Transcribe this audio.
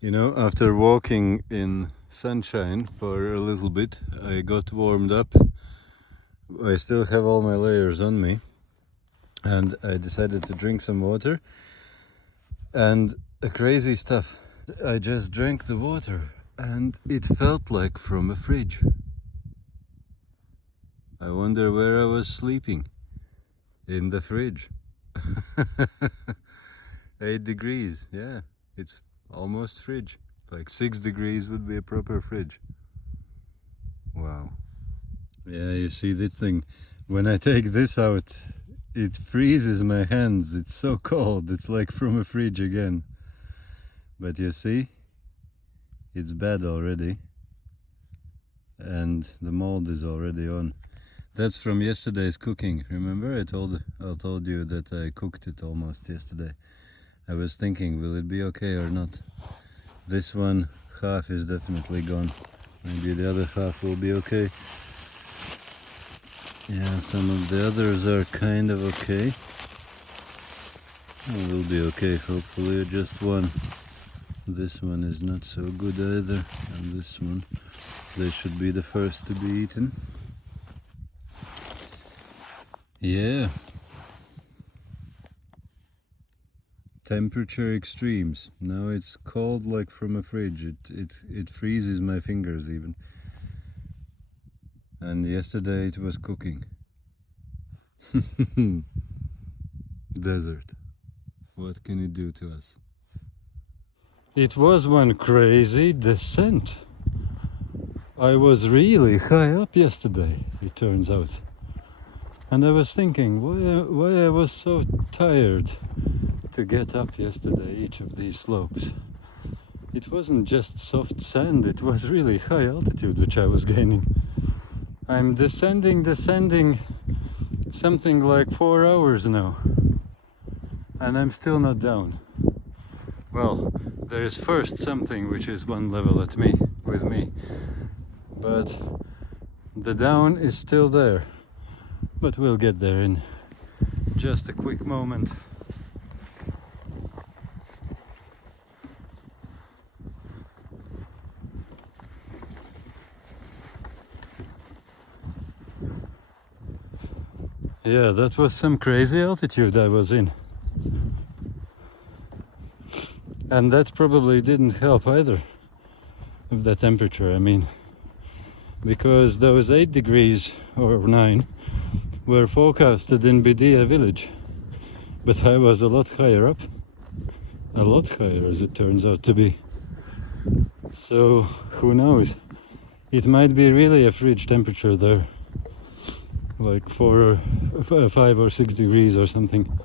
You know, after walking in sunshine for a little bit, I got warmed up. I still have all my layers on me, and I decided to drink some water. And the crazy stuff, I just drank the water and it felt like from a fridge. I wonder where I was sleeping. In the fridge. 8 degrees, yeah, it's almost fridge. Like 6 degrees would be a proper fridge. Wow. Yeah, you see this thing, when I take this out, it freezes my hands. It's so cold, it's like from a fridge again. But you see, it's bad already. And the mold is already on. That's from yesterday's cooking. Remember I told you that I cooked it almost yesterday. I was thinking, will it be okay or not? This one half is definitely gone. Maybe the other half will be okay. Yeah, some of the others are kind of okay. It will be okay, hopefully. Just one. This one is not so good either. And this one, they should be the first to be eaten. Yeah. Temperature extremes. Now it's cold like from a fridge. It freezes my fingers even. And yesterday it was cooking. Desert. What can it do to us? It was one crazy descent. I was really high up yesterday, it turns out. And I was thinking why I was so tired to get up yesterday each of these slopes. It wasn't just soft sand, it was really high altitude which I was gaining. I'm descending something like 4 hours now, and I'm still not down. Well, there's first something which is one level with me, but the down is still there. But we'll get there in just a quick moment. Yeah, that was some crazy altitude I was in. And that probably didn't help either, of the temperature, I mean. Because those 8 degrees, or 9, were forecasted in Bidia village. But I was a lot higher up. A lot higher, as it turns out to be. So, who knows? It might be really a fridge temperature there. Like 5 or 6 degrees or something.